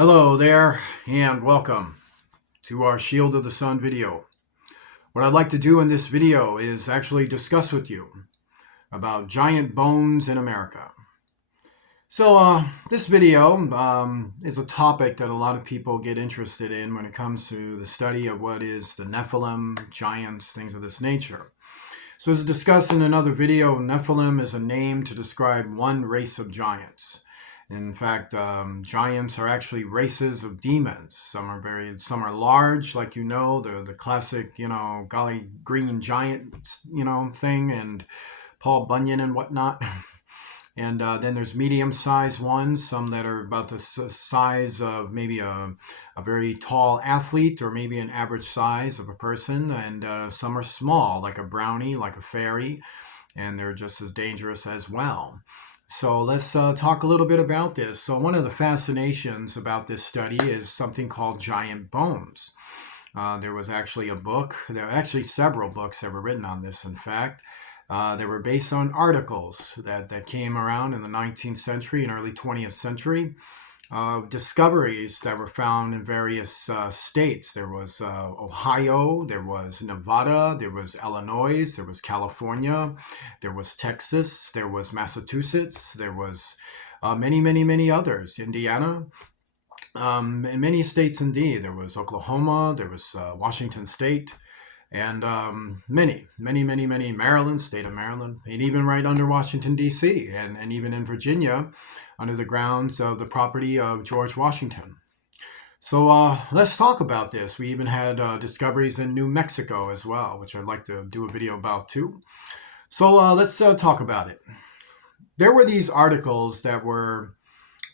Hello there, and welcome to our Shield of the Sun video. What I'd like to do in this video is actually discuss with you about giant bones in America. This video is a topic that a lot of people get interested in when it comes to the study of what is the Nephilim, giants, things of this nature. So as discussed in another video, Nephilim is a name to describe one race of giants. In fact, giants are actually races of demons. Some are large, like the classic, golly green giant, thing, and Paul Bunyan and whatnot. And then there's medium-sized ones, some that are about the size of maybe a very tall athlete or maybe an average size of a person. And some are small, like a brownie, like a fairy, and they're just as dangerous as well. So let's talk a little bit about this. So one of the fascinations about this study is something called giant bones. There was actually a book. There are actually several books that were written on this, in fact. They were based on articles that came around in the 19th century and early 20th century. Discoveries that were found in various states. There was Ohio, there was Nevada, there was Illinois, there was California, there was Texas, there was Massachusetts, there was many others, Indiana, and many states indeed. There was Oklahoma, there was Washington State, and many, Maryland, state of Maryland, and even right under Washington, D.C., and even in Virginia, under the grounds of the property of George Washington. So let's talk about this. We even had discoveries in New Mexico as well, which I'd like to do a video about too. So let's talk about it. There were these articles that were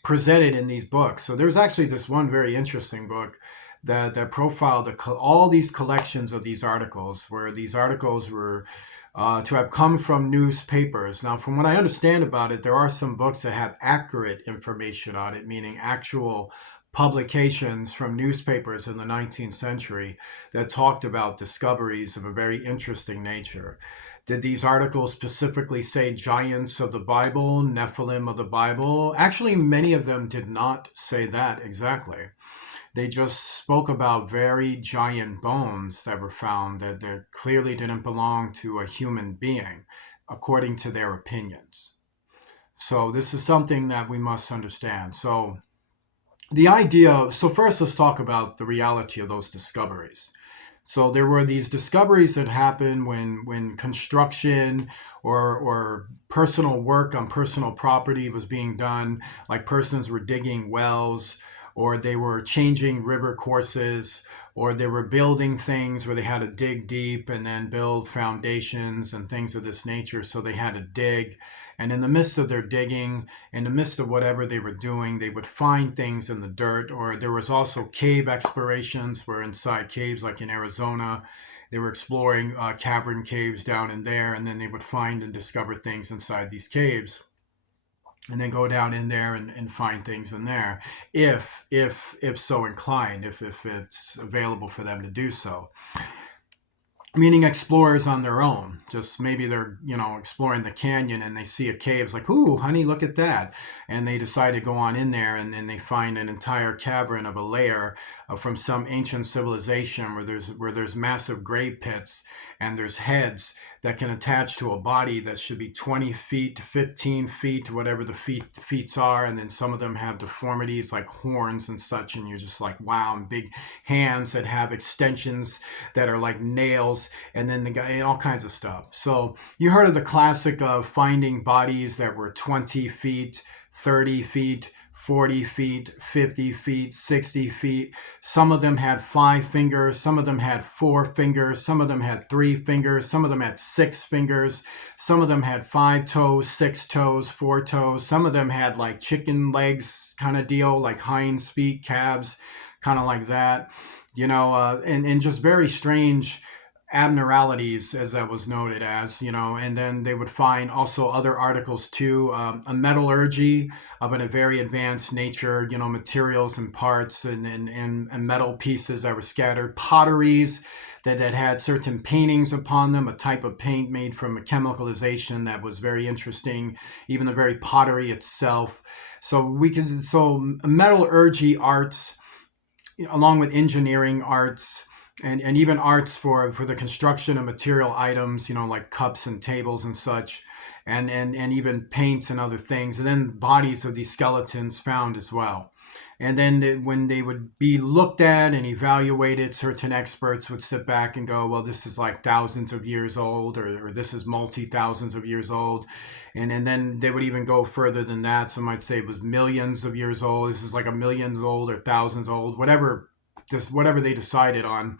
presented in these books. So there's actually this one very interesting book that profiled all these collections of these articles, where these articles were to have come from newspapers. Now, from what I understand about it, there are some books that have accurate information on it, meaning actual publications from newspapers in the 19th century that talked about discoveries of a very interesting nature. Did these articles specifically say giants of the Bible, Nephilim of the Bible? Actually, many of them did not say that exactly. They just spoke about very giant bones that were found that clearly didn't belong to a human being, according to their opinions. So this is something that we must understand. So first let's talk about the reality of those discoveries. So there were these discoveries that happened when construction or personal work on personal property was being done, like persons were digging wells, or they were changing river courses, or they were building things where they had to dig deep and then build foundations and things of this nature. So they had to dig. And in the midst of their digging, in the midst of whatever they were doing, they would find things in the dirt. Or there was also cave explorations where inside caves, like in Arizona, they were exploring cavern caves down in there, and then they would find and discover things inside these caves, and then go down in there and find things in there, if so inclined, if it's available for them to do so. Meaning explorers on their own. Just maybe they're, exploring the canyon and they see a cave. It's like, ooh, honey, look at that. And they decide to go on in there, and then they find an entire cavern of a layer from some ancient civilization where there's massive grave pits, and there's heads that can attach to a body that should be 20 feet, 15 feet, whatever the feet are. And then some of them have deformities like horns and such. And you're just like, wow, and big hands that have extensions that are like nails, and then the guy, and all kinds of stuff. So you heard of the classic of finding bodies that were 20 feet, 30 feet, 40 feet, 50 feet, 60 feet. Some of them had 5 fingers. Some of them had 4 fingers. Some of them had 3 fingers. Some of them had 6 fingers. Some of them had 5 toes, 6 toes, 4 toes. Some of them had like chicken legs kind of deal, like hinds feet, calves, kind of like that, and just very strange abnormalities, as that was noted as, and then they would find also other articles too, a metallurgy of a very advanced nature, materials and parts and metal pieces that were scattered, potteries that had certain paintings upon them, a type of paint made from a chemicalization that was very interesting, even the very pottery itself. So metallurgy arts, along with engineering arts, and even arts for the construction of material items, like cups and tables and such, and even paints and other things, and then bodies of these skeletons found as well. And then when they would be looked at and evaluated, certain experts would sit back and go, well, this is like thousands of years old, or this is multi thousands of years old. And then they would even go further than that. Some might say it was millions of years old. This is like a millions old or thousands old, whatever they decided on.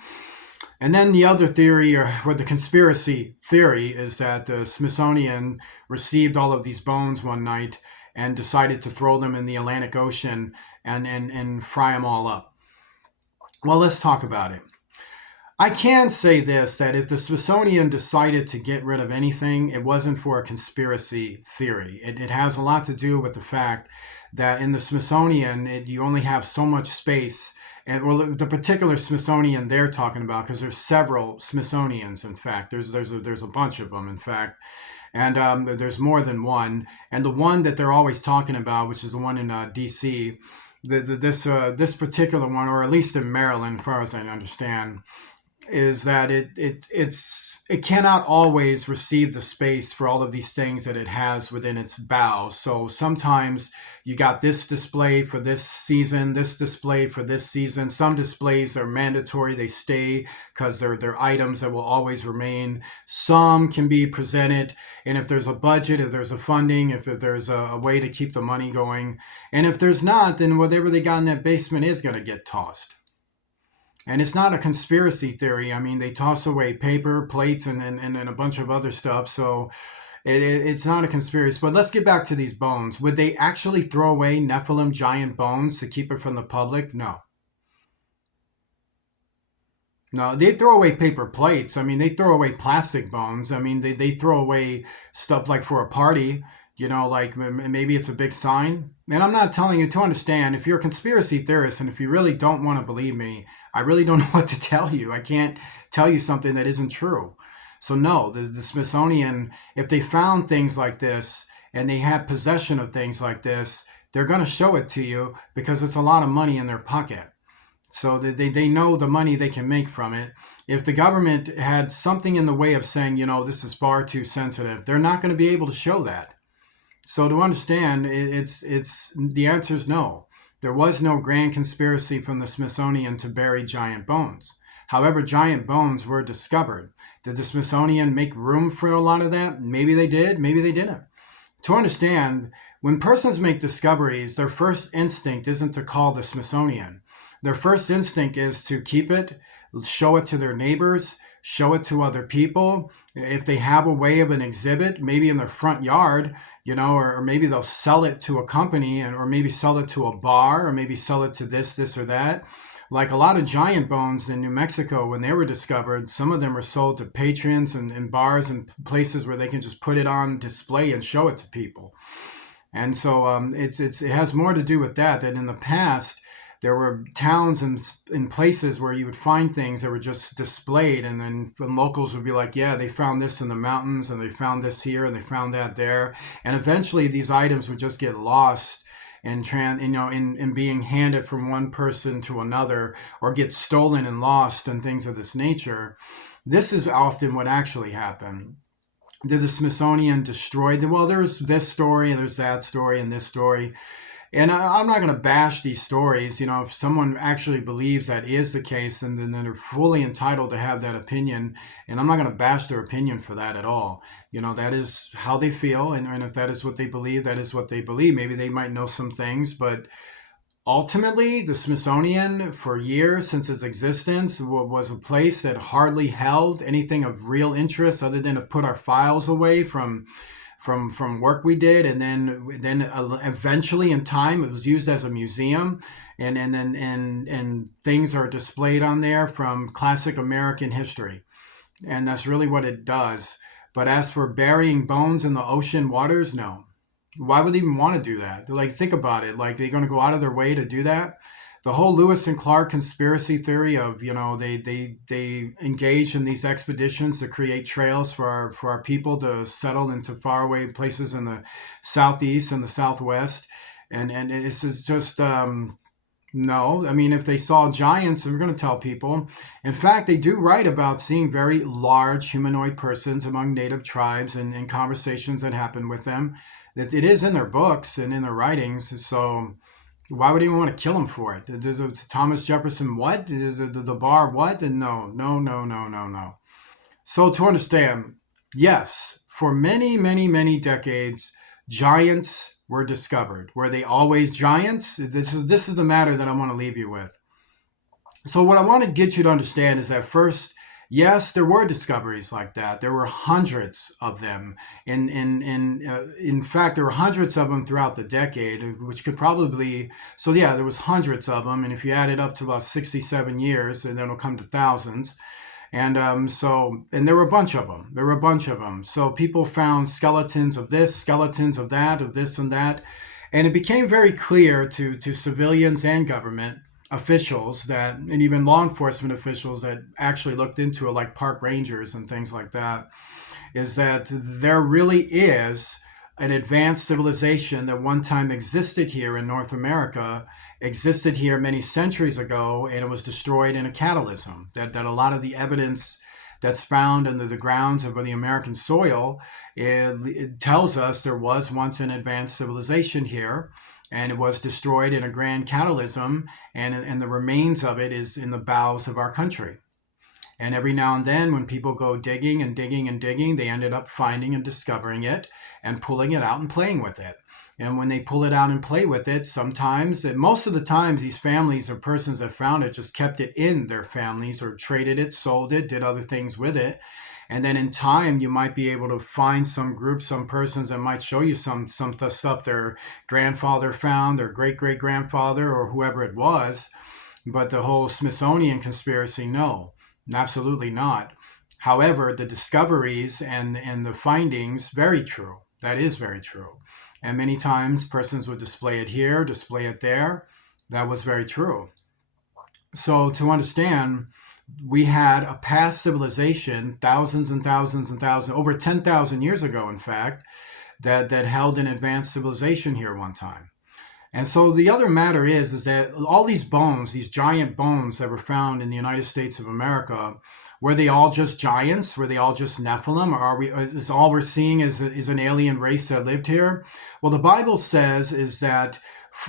And then the other theory, or the conspiracy theory, is that the Smithsonian received all of these bones one night and decided to throw them in the Atlantic Ocean and fry them all up. Well, let's talk about it. I can say this, that if the Smithsonian decided to get rid of anything, it wasn't for a conspiracy theory. It has a lot to do with the fact that in the Smithsonian, you only have so much space. And well, the particular Smithsonian they're talking about, because there's several Smithsonians. In fact, there's a bunch of them. In fact, and there's more than one. And the one that they're always talking about, which is the one in D.C., this particular one, or at least in Maryland, as far as I understand, is that it cannot always receive the space for all of these things that it has within its bow. So sometimes you got this display for this season, this display for this season. Some displays are mandatory, they stay because they're items that will always remain. Some can be presented, and if there's a budget, if there's a funding, if there's a way to keep the money going, and if there's not, then whatever they got in that basement is going to get tossed. And it's not a conspiracy theory. I mean, they toss away paper, plates, and a bunch of other stuff. So it's not a conspiracy. But let's get back to these bones. Would they actually throw away Nephilim giant bones to keep it from the public? No. No, they throw away paper plates. I mean, they throw away plastic bones. I mean, they throw away stuff like for a party, like maybe it's a big sign. And I'm not telling you to understand. If you're a conspiracy theorist and if you really don't want to believe me, I really don't know what to tell you. I can't tell you something that isn't true. So no, the Smithsonian, if they found things like this and they had possession of things like this, they're going to show it to you because it's a lot of money in their pocket. So they know the money they can make from it. If the government had something in the way of saying, this is far too sensitive, they're not going to be able to show that. So to understand, it's the answer is no. There was no grand conspiracy from the Smithsonian to bury giant bones. However, giant bones were discovered. Did the Smithsonian make room for a lot of that? Maybe they did, maybe they didn't. To understand, when persons make discoveries, their first instinct isn't to call the Smithsonian. Their first instinct is to keep it, show it to their neighbors, show it to other people. If they have a way of an exhibit, maybe in their front yard, or maybe they'll sell it to a company, or maybe sell it to a bar, or maybe sell it to this or that. Like a lot of giant bones in New Mexico, when they were discovered, some of them were sold to patrons and bars and places where they can just put it on display and show it to people. And so it has more to do with that in the past, there were towns and places where you would find things that were just displayed, and then locals would be like, yeah, they found this in the mountains, and they found this here, and they found that there. And eventually these items would just get lost and in being handed from one person to another, or get stolen and lost and things of this nature. This is often what actually happened. Did the Smithsonian destroy them? Well, there's this story, and there's that story, and this story. And I'm not going to bash these stories. If someone actually believes that is the case, then they're fully entitled to have that opinion. And I'm not going to bash their opinion for that at all. That is how they feel. And if that is what they believe, that is what they believe. Maybe they might know some things. But ultimately, the Smithsonian, for years since its existence, was a place that hardly held anything of real interest other than to put our files away from work we did, and then eventually in time it was used as a museum, and things are displayed on there from classic American history, and that's really what it does. But as for burying bones in the ocean waters, no. Why would they even want to do that? Like, think about it. Like, they're going to go out of their way to do that? The whole Lewis and Clark conspiracy theory of, they engaged in these expeditions to create trails for our people to settle into faraway places in the southeast and the southwest. And this is just no. I mean, if they saw giants, they're going to tell people. In fact, they do write about seeing very large humanoid persons among native tribes and conversations that happen with them. It is in their books and in their writings. So why would anyone want to kill him for it? Does Thomas Jefferson what? Is it the bar what? And no, no, no, no, no, no. So to understand, yes, for many, many, many decades, giants were discovered. Were they always giants? This is the matter that I want to leave you with. So what I want to get you to understand is that first, yes, there were discoveries like that. There were hundreds of them. In fact, there were hundreds of them throughout the decade, which could probably, so yeah, there was hundreds of them. And if you add it up to about 67 years, and then it'll come to thousands. And there were a bunch of them. There were a bunch of them. So people found skeletons of this, skeletons of that, of this and that. And it became very clear to civilians and government officials that, and even law enforcement officials that actually looked into it, like park rangers and things like that, is that there really is an advanced civilization that one time existed here in North America, existed here many centuries ago, and it was destroyed in a catalysm. That a lot of the evidence that's found under the grounds of the American soil, it tells us there was once an advanced civilization here, and it was destroyed in a grand catalysm, and the remains of it is in the bowels of our country. And every now and then, when people go digging and digging and digging, they ended up finding and discovering it and pulling it out and playing with it. And when they pull it out and play with it, sometimes, and most of the times, these families or persons that found it just kept it in their families or traded it, sold it, did other things with it. And then in time, you might be able to find some group, some persons that might show you some stuff their grandfather found, their great great grandfather, or whoever it was. But the whole Smithsonian conspiracy, no, absolutely not. However, the discoveries and the findings, very true. That is very true. And many times persons would display it here, display it there. That was very true. So to understand, we had a past civilization, thousands and thousands and thousands, over 10,000 years ago, in fact, that held an advanced civilization here one time. And so the other matter is that all these bones, these giant bones that were found in the United States of America, were they all just giants? Were they all just Nephilim? Or is all we're seeing is an alien race that lived here? Well, the Bible says is that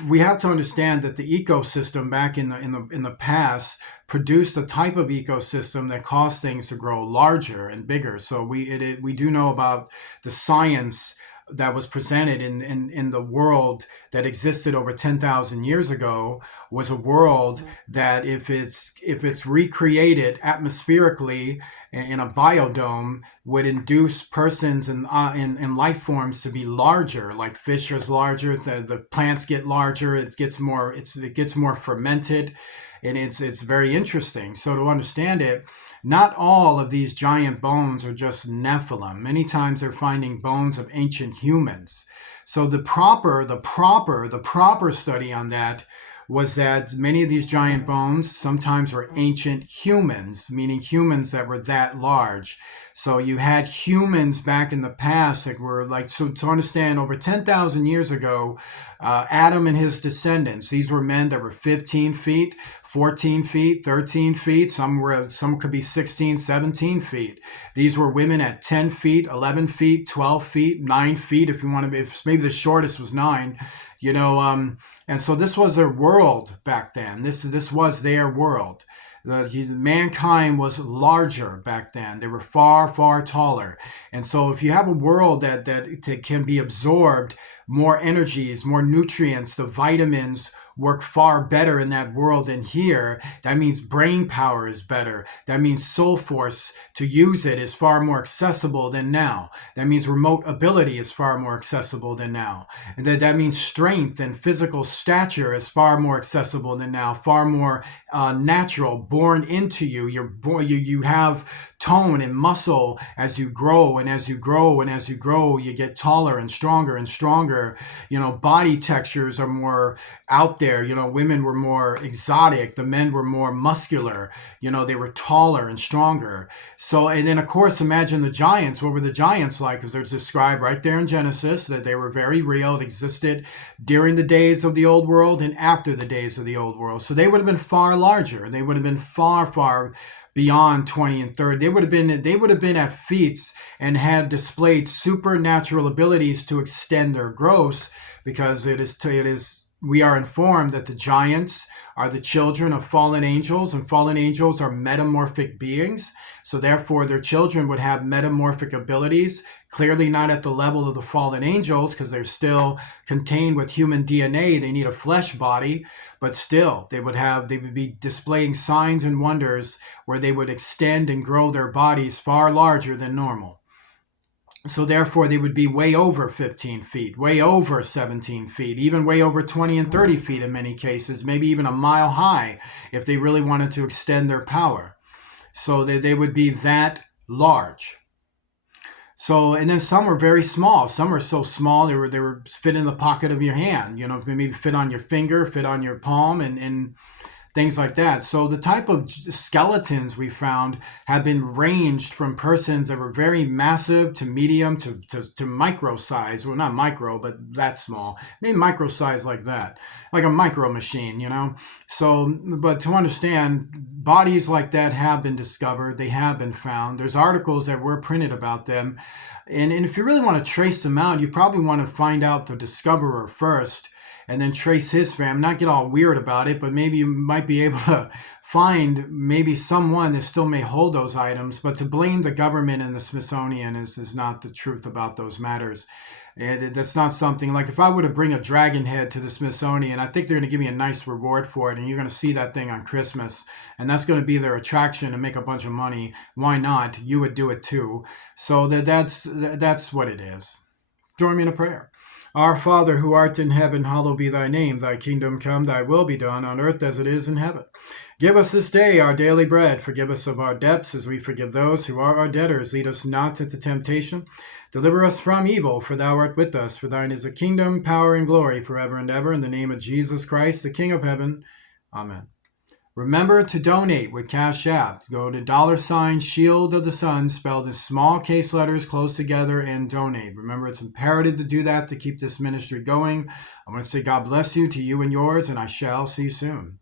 we have to understand that the ecosystem back in the past produced a type of ecosystem that caused things to grow larger and bigger. So we do know about the science that was presented in the world that existed over 10,000 years ago was a world that if it's recreated atmospherically in a biodome would induce persons and life forms to be larger, like fish is larger, the plants get larger, it gets more fermented, and it's very interesting. So to understand it, not all of these giant bones are just Nephilim. Many times they're finding bones of ancient humans. So the proper study on that was that many of these giant bones sometimes were ancient humans, meaning humans that were that large. So you had humans back in the past that were like, so to understand, over 10,000 years ago, Adam and his descendants, these were men that were 15 feet, 14 feet, 13 feet. Some could be 16, 17 feet. These were women at 10 feet, 11 feet, 12 feet, 9 feet. If you want to be, maybe the shortest was 9, and so this was their world back then. This was their world. Mankind was larger back then. They were far, far taller. And so if you have a world that can be absorbed more energies, more nutrients, the vitamins work far better in that world than here. That means brain power is better. That means soul force to use it is far more accessible than now. That means remote ability is far more accessible than now. And that means strength and physical stature is far more accessible than now, far more natural, born into you. You have tone and muscle as you grow, and as you grow and as you grow, you get taller and stronger and stronger. Body textures are more out there. Women were more exotic, the men were more muscular. They were taller and stronger. So, and then of course, imagine the giants. What were the giants like? Because they're described right there in Genesis that they were very real. It existed during the days of the old world and after the days of the old world. So they would have been far larger. They would have been far, far beyond 20 and 30. They would have been at feats and had displayed supernatural abilities to extend their growth, because it is we are informed that the giants are the children of fallen angels, and fallen angels are metamorphic beings. So therefore, their children would have metamorphic abilities, clearly not at the level of the fallen angels, because they're still contained with human DNA. They need a flesh body, but still they would be displaying signs and wonders where they would extend and grow their bodies far larger than normal. So therefore, they would be way over 15 feet, way over 17 feet, even way over 20 and 30 feet in many cases, maybe even a mile high if they really wanted to extend their power. So they would be that large. So, and then some were very small. Some are so small they were fit in the pocket of your hand. Maybe fit on your finger, fit on your palm, and things like that. So the type of skeletons we found have been ranged from persons that were very massive to medium to micro size. Well, not micro, but that small. Maybe micro size like that, like a micro machine, So, but to understand, bodies like that have been discovered. They have been found. There's articles that were printed about them. And if you really want to trace them out, you probably want to find out the discoverer first, and then trace his family. Not get all weird about it, but maybe you might be able to find maybe someone that still may hold those items. But to blame the government and the Smithsonian is not the truth about those matters. And that's not something like, if I were to bring a dragon head to the Smithsonian, I think they're going to give me a nice reward for it, and you're going to see that thing on Christmas, and that's going to be their attraction and make a bunch of money. Why not? You would do it too. So that's what it is. Join me in a prayer. Our Father, who art in heaven, hallowed be thy name. Thy kingdom come, thy will be done on earth as it is in heaven. Give us this day our daily bread. Forgive us of our debts as we forgive those who are our debtors. Lead us not into temptation. Deliver us from evil, for thou art with us. For thine is the kingdom, power, and glory forever and ever. In the name of Jesus Christ, the King of heaven. Amen. Remember to donate with Cash App. Go to $Shield of the Sun, spelled in small case letters close together, and donate. Remember, it's imperative to do that to keep this ministry going. I want to say God bless you to you and yours, and I shall see you soon.